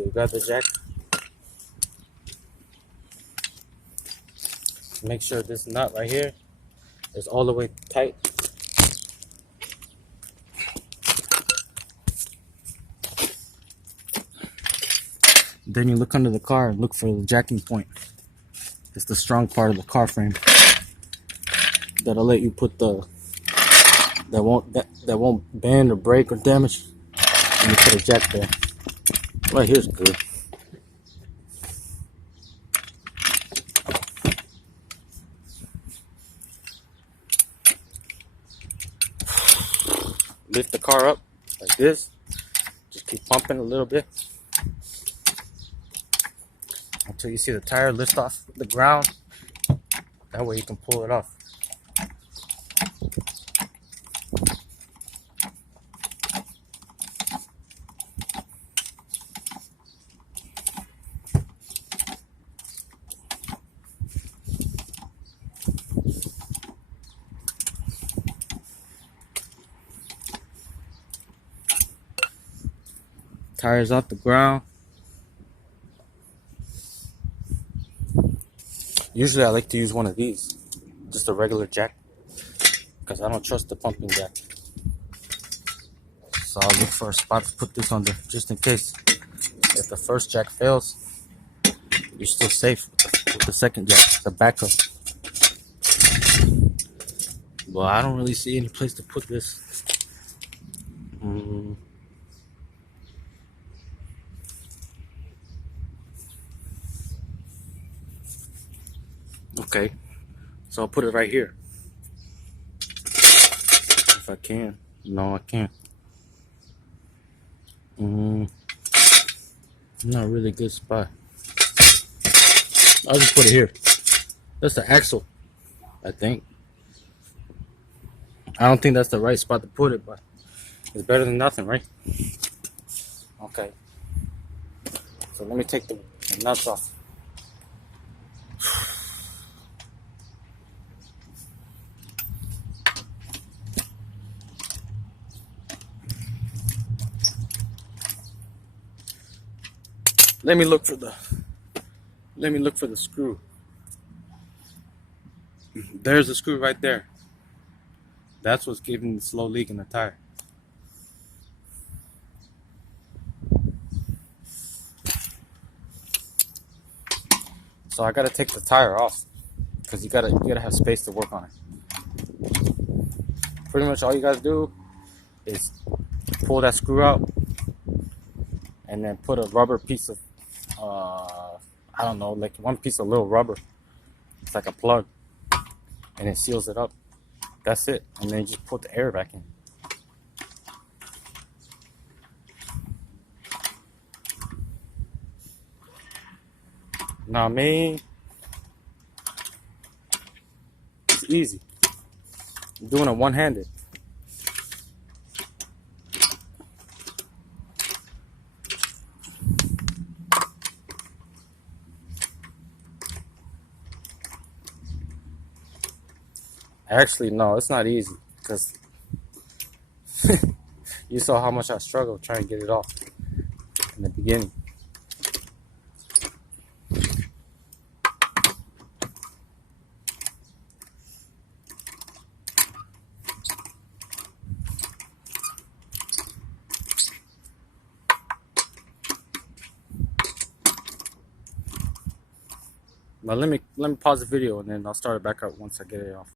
So you got the jack. Make sure this nut right here is all the way tight. Then you look under the car and look for the jacking point. It's the strong part of the car frame that'll let you put the that won't bend or break or damage. And you put a jack there. Right here's good. Lift the car up like this. Just keep pumping a little bit until you see the tire lift off the ground. That way you can pull it off. Tires off the ground. Usually I like to use one of these, just a regular jack, because I don't trust the pumping jack. So I'll look for a spot to put this under, just in case. If the first jack fails, you're still safe with the second jack, the backup. Well, I don't really see any place to put this. Okay, so I'll put it right here. If I can. No, I can't. Not a really good spot. I'll just put it here. That's the axle, I think. I don't think that's the right spot to put it, but it's better than nothing, right? Okay. So let me take the nuts off. Let me look for the screw. There's the screw right there. That's what's giving the slow leak in the tire. So I gotta take the tire off because you gotta have space to work on it. Pretty much all you gotta do is pull that screw out and then put a rubber piece of I don't know, like one piece of little rubber. It's like a plug, and it seals it up. That's it. And then you just put the air back in. Now me, it's easy. I'm doing it one-handed. Actually, no, it's not easy because you saw how much I struggled trying to get it off in the beginning. But let me pause the video and then I'll start it back up once I get it off.